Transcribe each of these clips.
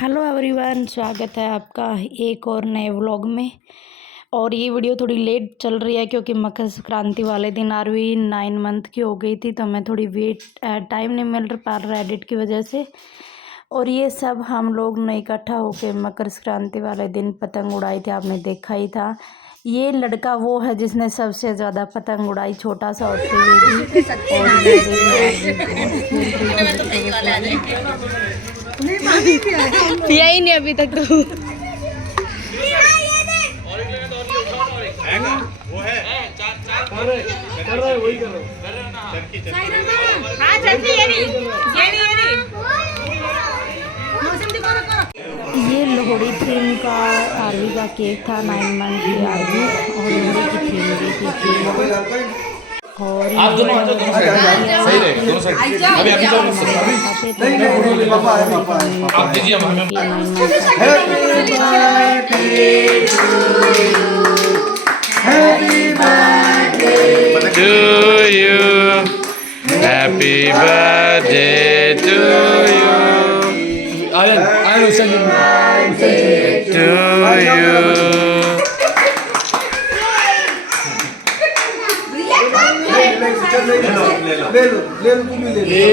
Hello everyone, स्वागत है आपका एक और नए व्लॉग में। और ये वीडियो थोड़ी लेट चल रही है क्योंकि मकर संक्रांति वाले दिन आरवी 9 मंथ की हो गई थी, तो हमें थोड़ी टाइम नहीं मिल पा रहा एडिट की वजह से। और ये सब हम लोग ने इकट्ठा होकर मकर संक्रांति वाले दिन पतंग उड़ाई थी, आपने देखा ही था। ये लड़का वो है जिसने सबसे ज़्यादा पतंग उड़ाई, छोटा सा होते हुए भी। पिया ही नहीं अभी तक तो। ये लोहड़ी थीम का आरवी का केक था, 9 मंथ की आरवी, और लोहड़ी की थीम भी थी। और आप दोनों आ जाओ, दोनों साइड सही रहे, दोनों साइड अभी अभी जाओ नहीं आप दीजिए हमें। Happy birthday to you, happy birthday to you. ले लो तुम ले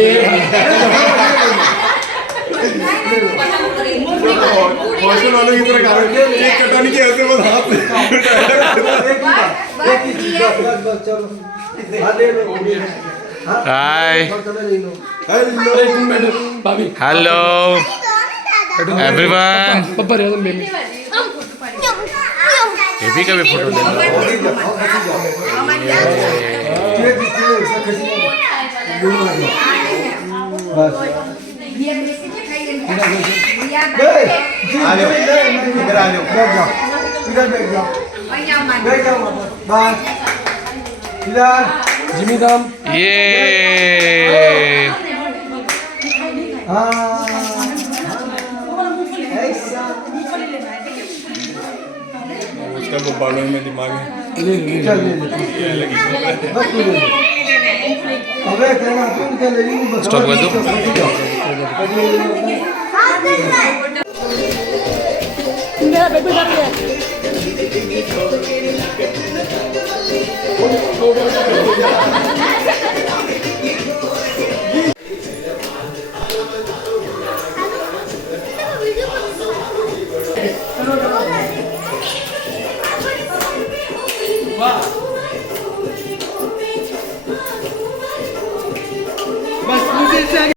हॉस्टल वालों की तरह केक कटाने के ऐसे बस हाथ हाय हेलो एवरीवन, बेबी का भी फोटो ले जिमीदाम ये उसका तो बालों में दिमाग है। स्टॉप कर दो। मेरा बेबी डर गया।